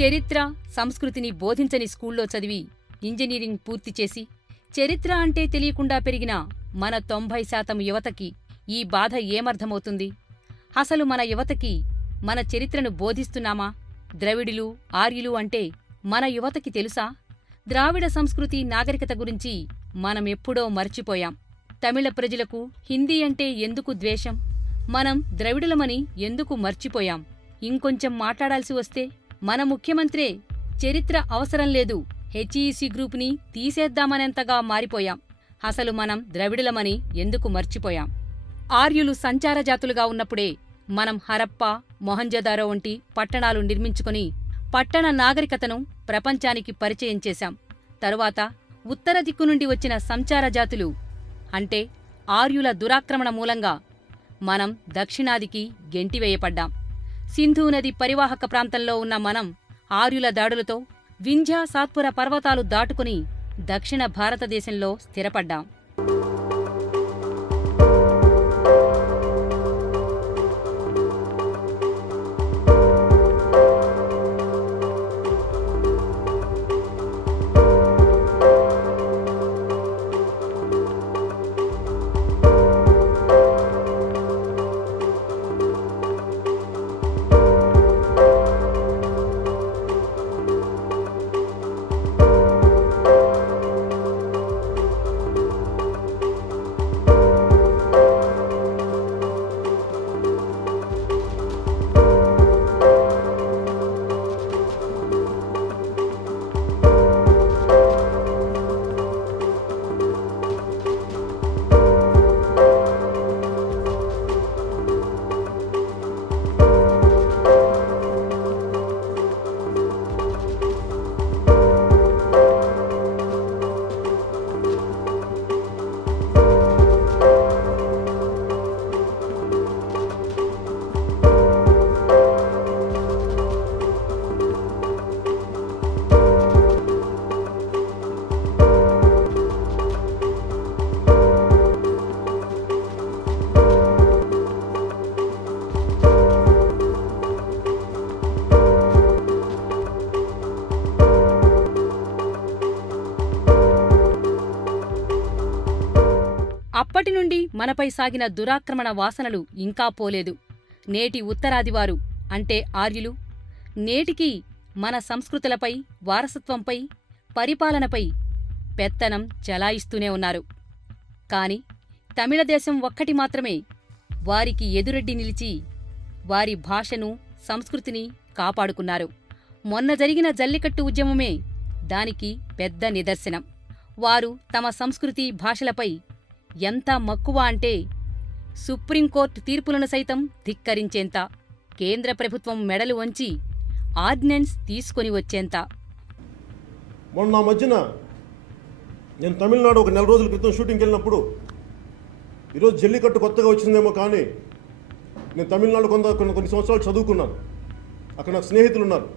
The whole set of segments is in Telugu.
చరిత్ర, సంస్కృతిని బోధించని స్కూల్లో చదివి ఇంజనీరింగ్ పూర్తి చేసి చరిత్ర అంటే తెలియకుండా పెరిగిన మన 90% యువతకి ఈ బాధ ఏమర్థమవుతుంది? అసలు మన యువతకి మన చరిత్రను బోధిస్తున్నామా? ద్రవిడులు, ఆర్యులు అంటే మన యువతకి తెలుసా? ద్రావిడ సంస్కృతి, నాగరికత గురించి మనమెప్పుడో మర్చిపోయాం. తమిళ ప్రజలకు హిందీ అంటే ఎందుకు ద్వేషం? మనం ద్రవిడులమని ఎందుకు మర్చిపోయాం? ఇంకొంచెం మాట్లాడాల్సి వస్తే మన ముఖ్యమంత్రే చరిత్ర అవసరం లేదు, హెచ్ఈసీ గ్రూపుని తీసేద్దామనేంతగా మారిపోయాం. అసలు మనం ద్రవిడులమని ఎందుకు మర్చిపోయాం? ఆర్యులు సంచారజాతులుగా ఉన్నప్పుడే మనం హరప్ప, మొహంజదారో వంటి పట్టణాలు నిర్మించుకుని పట్టణ నాగరికతను ప్రపంచానికి పరిచయం చేశాం. తరువాత ఉత్తర దిక్కు నుండి వచ్చిన సంచారజాతులు అంటే ఆర్యుల దురాక్రమణ మూలంగా మనం దక్షిణాదికి గెంటివేయపడ్డాం. సింధూ నది పరివాహక ప్రాంతంలో ఉన్న మనం ఆర్యుల దాడులతో వింధ్య, సాత్పుర పర్వతాలు దాటుకుని దక్షిణ భారతదేశంలో స్థిరపడ్డాం. అప్పటినుండి మనపై సాగిన దురాక్రమణ వాసనలు ఇంకా పోలేదు. నేటి ఉత్తరాదివారు అంటే ఆర్యులు నేటికీ మన సంస్కృతులపై, వారసత్వంపై, పరిపాలనపై పెత్తనం చలాయిస్తూనే ఉన్నారు. కాని తమిళదేశం ఒక్కటి మాత్రమే వారికి ఎదురెడ్డి నిలిచి వారి భాషను, సంస్కృతిని కాపాడుకున్నారు. మొన్న జరిగిన జల్లికట్టు ఉద్యమమే దానికి పెద్ద నిదర్శనం. వారు తమ సంస్కృతి, భాషలపై ఎంత మక్కువ అంటే సుప్రీంకోర్టు తీర్పులను సైతం ధిక్కరించేంత, కేంద్ర ప్రభుత్వం మెడలు వంచి ఆర్డినెన్స్ తీసుకొని వచ్చేంత. మొన్న మధ్యన నేను తమిళనాడు ఒక 4 రోజుల క్రితం షూటింగ్కి వెళ్ళినప్పుడు, ఈరోజు జల్లికట్టు కొత్తగా వచ్చిందేమో కానీ నేను తమిళనాడు కొన్ని సంవత్సరాలు చదువుకున్నాను. అక్కడ నాకు స్నేహితులు ఉన్నారు.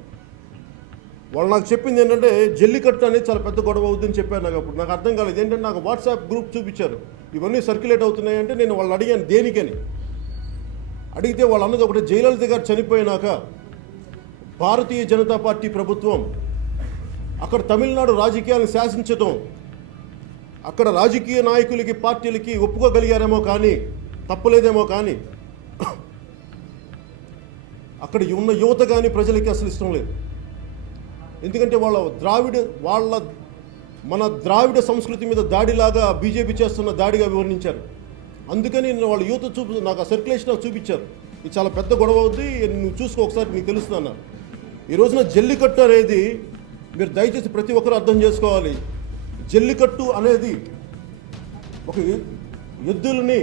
వాళ్ళు నాకు చెప్పింది ఏంటంటే జల్లికట్టు అనేది చాలా పెద్ద గొడవ అవుతుందని చెప్పారు. అప్పుడు నాకు అర్థం కాలేదు. ఏంటంటే నాకు వాట్సాప్ గ్రూప్ చూపించారు, ఇవన్నీ సర్క్యులేట్ అవుతున్నాయంటే. నేను వాళ్ళు అడిగాను దేనికని. అడిగితే వాళ్ళు అన్నది ఒకటి, జయలలిత గారు చనిపోయినాక భారతీయ జనతా పార్టీ ప్రభుత్వం అక్కడ తమిళనాడు రాజకీయాలను శాసించటం, అక్కడ రాజకీయ నాయకులకి, పార్టీలకి ఒప్పుకోగలిగారేమో కానీ, తప్పలేదేమో కానీ అక్కడ ఉన్న యువత కానీ ప్రజలకి అసలు ఇష్టం లేదు. ఎందుకంటే మన ద్రావిడ సంస్కృతి మీద దాడిలాగా బీజేపీ చేస్తున్న దాడిగా వివరించారు. అందుకని వాళ్ళ యువత నాకు ఆ సర్క్యులేషన్ నాకు చూపించారు. ఇది చాలా పెద్ద గొడవ అవుద్ది, నువ్వు చూసుకో ఒకసారి, నీకు తెలుస్తున్నా. ఈ రోజున జల్లికట్టు అనేది మీరు దయచేసి ప్రతి ఒక్కరు అర్థం చేసుకోవాలి. జల్లికట్టు అనేది ఒక ఎద్దులని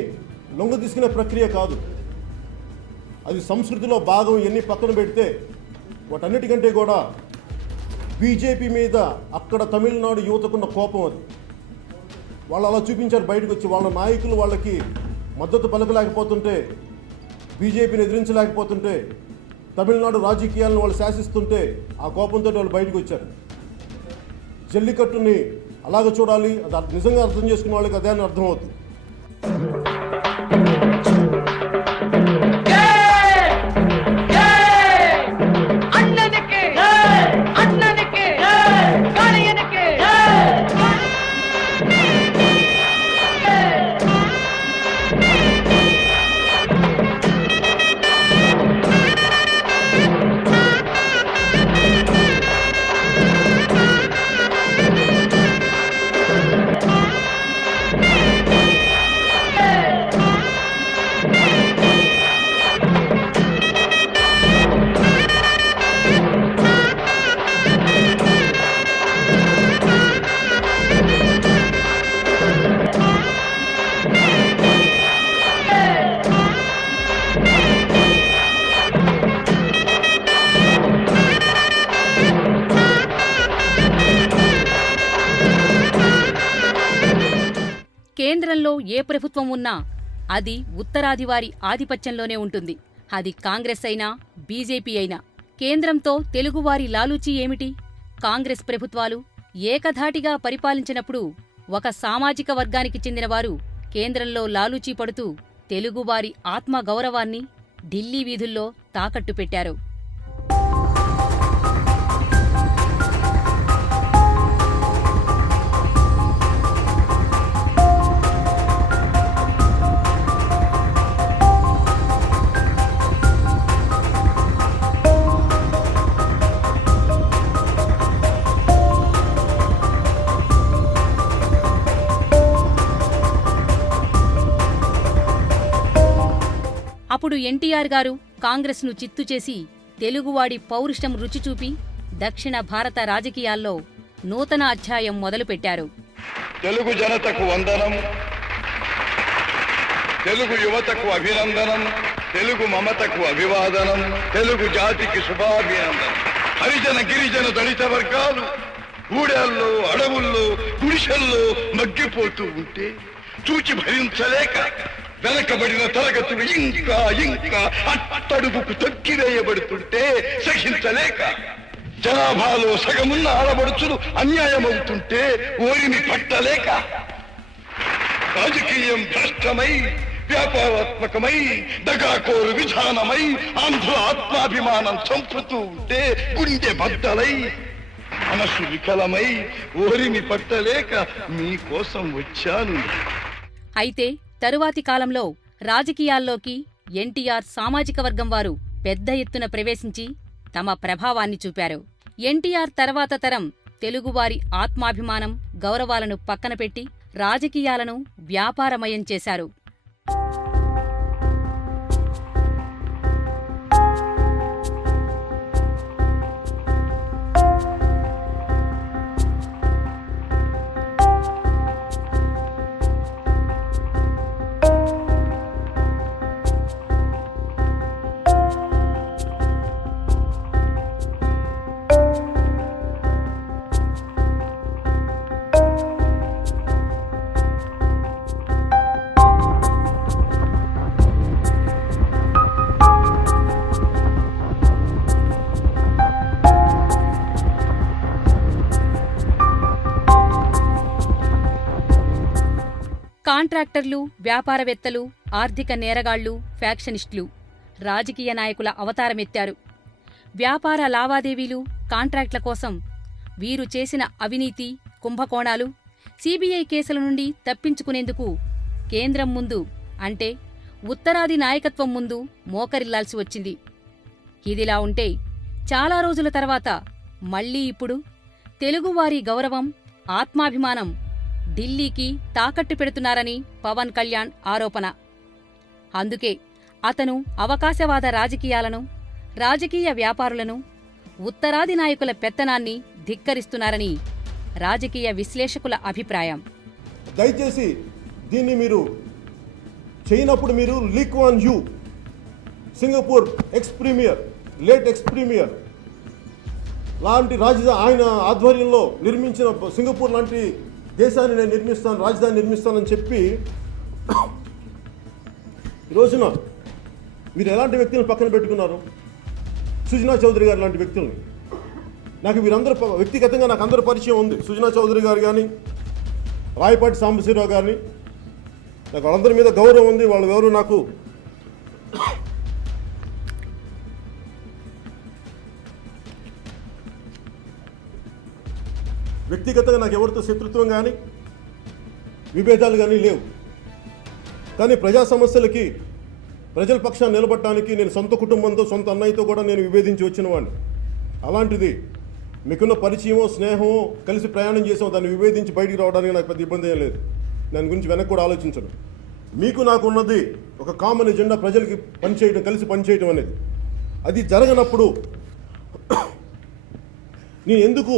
లొంగ తీసుకునే ప్రక్రియ కాదు. అది సంస్కృతిలో భాగం. ఎన్ని పక్కన పెడితే వాటన్నిటికంటే కూడా బీజేపీ మీద అక్కడ తమిళనాడు యువతకున్న కోపం అది. వాళ్ళు అలా చూపించారు బయటకు వచ్చి. వాళ్ళ నాయకులు వాళ్ళకి మద్దతు పలకలేకపోతుంటే, బీజేపీని ఎదిరించలేకపోతుంటే, తమిళనాడు రాజకీయాలను వాళ్ళు శాసిస్తుంటే ఆ కోపంతో వాళ్ళు బయటకు వచ్చారు. జల్లికట్టుని అలాగ చూడాలి, అది నిజంగా అర్థం చేసుకునే వాళ్ళకి అదే అని అర్థమవుతుంది. కేంద్రంలో ఏ ప్రభుత్వం ఉన్నా అది ఉత్తరాది వారి ఆధిపత్యంలోనే ఉంటుంది. అది కాంగ్రెస్ అయినా బీజేపీ అయినా. కేంద్రంతో తెలుగువారి లాలూచీ ఏమిటి? కాంగ్రెస్ ప్రభుత్వాలు ఏకధాటిగా పరిపాలించినప్పుడు ఒక సామాజిక వర్గానికి చెందినవారు కేంద్రంలో లాలూచీ పడుతూ తెలుగువారి ఆత్మగౌరవాన్ని ఢిల్లీ వీధుల్లో తాకట్టు పెట్టారు. అప్పుడు ఎన్టీఆర్ గారు కాంగ్రెస్ను చిత్తు చేసి తెలుగువాడి పౌరుషం రుచిచూపి దక్షిణ భారత రాజకీయాల్లో నూతన అధ్యాయం మొదలుపెట్టారు. తెలుగు జనతకు వందనం, తెలుగు యువతకు అభినందనం, తెలుగు మమతకు అభివాదనం, తెలుగు జాతికి శుభాభినందనం. హరిజన గిరిజన దళిత వర్గాలు ఊడేల్లో అడవుల్లో గుడిసెల్లో మగ్గిపోతూ ఉంటే చూచి భరించలేక వెనకబడిన తరగతులు ఇంకా ఇంకా అట్టడుగుకు తొక్కివేయబడుతుంటే సహించలేక జనాభాలో సగమున్న ఆడబడుచులు అన్యాయమవుతుంటే ఓరిని పట్టలేక రాజకీయం భ్రష్టమై వ్యాపారాత్మకమై దగాకోరు విధానమై ఆంధ్ర ఆత్మాభిమానం చంపుతూ ఉంటే గుండె బద్దలై మనసు వికలమై ఓరిని పట్టలేక మీకోసం వచ్చాను. అయితే తరువాతి కాలంలో రాజకీయాల్లోకి ఎన్టీఆర్ సామాజిక వర్గం వారు పెద్ద ఎత్తున ప్రవేశించి తమ ప్రభావాన్ని చూపారు. ఎన్టీఆర్ తర్వాత తరం తెలుగువారి ఆత్మాభిమానం, గౌరవాలను పక్కనపెట్టి రాజకీయాలను వ్యాపారమయం చేశారు. కాంట్రాక్టర్లు, వ్యాపారవేత్తలు, ఆర్థిక నేరగాళ్లు, ఫ్యాక్షనిస్టులు రాజకీయ నాయకుల అవతారమెత్తారు. వ్యాపార లావాదేవీలు, కాంట్రాక్ట్ల కోసం వీరు చేసిన అవినీతి, కుంభకోణాలు, సీబీఐ కేసుల నుండి తప్పించుకునేందుకు కేంద్రం ముందు అంటే ఉత్తరాది నాయకత్వం ముందు మోకరిల్లాల్సి వచ్చింది. ఇదిలా ఉంటే చాలా రోజుల తర్వాత మళ్లీ ఇప్పుడు తెలుగువారి గౌరవం, ఆత్మాభిమానం ఢిల్లీకి తాకట్టు పెడుతున్నారని పవన్ కళ్యాణ్ ఆరోపణ. అందుకే అతను అవకాశవాద రాజకీయాలను, రాజకీయ వ్యాపారులను, ఉత్తరాది నాయకుల పెత్తనాన్ని ధిక్కరిస్తున్నారని రాజకీయ విశ్లేషకుల అభిప్రాయం. దయచేసి దీన్ని మీరు చేయనప్పుడు మీరు Lee Kuan Yew, Singapore ex premier, late ex premier లాంటి ఆయన ఆధ్వర్యంలో నిర్మించిన సింగపూర్ లాంటి దేశాన్ని నేను నిర్మిస్తాను, రాజధాని నిర్మిస్తానని చెప్పి ఈ రోజున మీరు ఎలాంటి వ్యక్తులను పక్కన పెట్టుకున్నారు? సుజనా చౌదరి గారు లాంటి వ్యక్తుల్ని. నాకు వీరందరూ వ్యక్తిగతంగా నాకు అందరూ పరిచయం ఉంది. సుజనా చౌదరి గారు కానీ, రాయపాటి సాంబశివరావు గారిని, నాకు వాళ్ళందరి మీద గౌరవం ఉంది. వాళ్ళు ఎవరు నాకు వ్యక్తిగతంగా నాకు ఎవరితో శత్రుత్వం కానీ విభేదాలు కానీ లేవు. కానీ ప్రజా సమస్యలకి ప్రజల పక్షాన్ని నిలబడటానికి నేను సొంత కుటుంబంతో, సొంత అన్నయ్యతో కూడా నేను విభేదించి వచ్చిన వాడిని. అలాంటిది మీకున్న పరిచయమో, స్నేహమో, కలిసి ప్రయాణం చేసామో దాన్ని విభేదించి బయటికి రావడానికి నాకు పెద్ద ఇబ్బంది ఏం లేదు. దాని గురించి వెనక్కి కూడా ఆలోచించను. మీకు నాకు ఉన్నది ఒక కామన్ ఎజెండా, ప్రజలకి పనిచేయడం, కలిసి పనిచేయడం అనేది. అది జరగనప్పుడు నేను ఎందుకు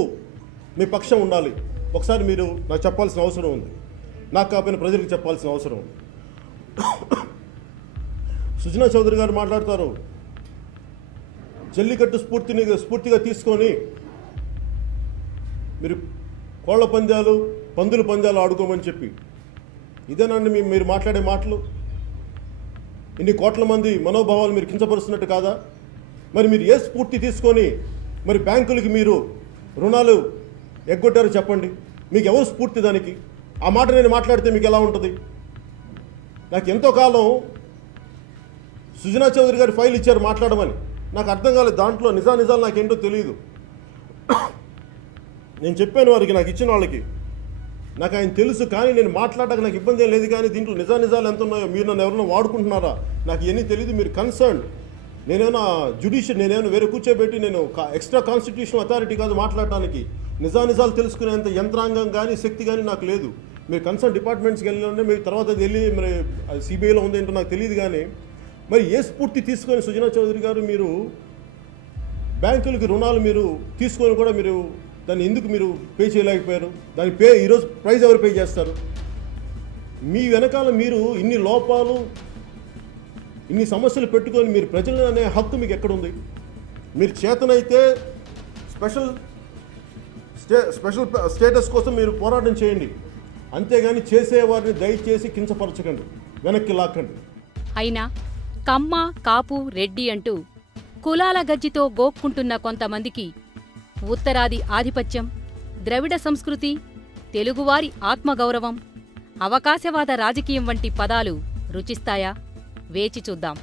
మీ పక్షం ఉండాలి? ఒకసారి మీరు నాకు చెప్పాల్సిన అవసరం ఉంది. నాకు కాకపోయిన ప్రజలకు చెప్పాల్సిన అవసరం ఉంది. సుజనా చౌదరి గారు మాట్లాడతారు, జల్లికట్టు స్ఫూర్తిగా తీసుకొని మీరు కోళ్ల పందాలు, పందుల పందాలు ఆడుకోమని చెప్పి. ఇదేనండి మీరు మాట్లాడే మాటలు? ఇన్ని కోట్ల మంది మనోభావాలు మీరు కించపరుస్తున్నట్టు కాదా? మరి మీరు ఏ స్ఫూర్తి తీసుకొని మరి బ్యాంకులకి మీరు రుణాలు ఎగ్గొట్టారో చెప్పండి. మీకు ఎవరు స్ఫూర్తి దానికి? ఆ మాట నేను మాట్లాడితే మీకు ఎలా ఉంటుంది? నాకు ఎంతో కాలం సుజనా చౌదరి గారి ఫైల్ ఇచ్చారు మాట్లాడమని, నాకు అర్థం కాలేదు. దాంట్లో నిజాలు నాకేంటో తెలియదు. నేను చెప్పాను వారికి, నాకు ఇచ్చిన వాళ్ళకి, నాకు ఆయన తెలుసు, కానీ నేను మాట్లాడక నాకు ఇబ్బంది ఏం లేదు. కానీ దీంట్లో నిజాలు ఎంత ఉన్నాయో, మీరు నన్ను ఎవరైనా వాడుకుంటున్నారా నాకు ఇవన్నీ తెలియదు. మీరు కన్సర్న్, నేనేమైనా జ్యుడిషియల్, నేనేమైనా వేరే కూర్చోబెట్టి నేను ఎక్స్ట్రా కాన్స్టిట్యూషనల్ అథారిటీ కాదు మాట్లాడటానికి. నిజాలు తెలుసుకునేంత యంత్రాంగం కానీ శక్తి కానీ నాకు లేదు. మీరు కన్సర్న్ డిపార్ట్మెంట్స్కి వెళ్ళినంటే మీరు తర్వాత వెళ్ళి మరి సిబిఐలో ఉందేంటో నాకు తెలియదు. కానీ మరి ఏ స్ఫూర్తి తీసుకొని సుజనా చౌదరి గారు మీరు బ్యాంకులకి రుణాలు మీరు తీసుకొని కూడా మీరు దాన్ని ఎందుకు మీరు పే చేయలేకపోయారు? దాని ఈరోజు ప్రైజ్ ఎవరు పే చేస్తారు? మీ వెనకాల మీరు ఇన్ని లోపాలు, ఇన్ని సమస్యలు పెట్టుకొని మీరు ప్రజలు అనే హక్కు మీకు ఎక్కడుంది? మీరు చేతనైతే స్పెషల్ స్టేటస్ కోసం మీరు పోరాటం చేయండి, అంతేగాని చేసేవారిని దయచేసి కించపరచకండి, వెనక్కి లాక్కండి. అయినా కమ్మ, కాపు, రెడ్డి అంటూ కులాల గజ్జితో గోక్కుంటున్న కొంతమందికి ఉత్తరాది ఆధిపత్యం, ద్రవిడ సంస్కృతి, తెలుగువారి ఆత్మగౌరవం, అవకాశవాద రాజకీయం వంటి పదాలు రుచిస్తాయా? వేచి చూద్దాం.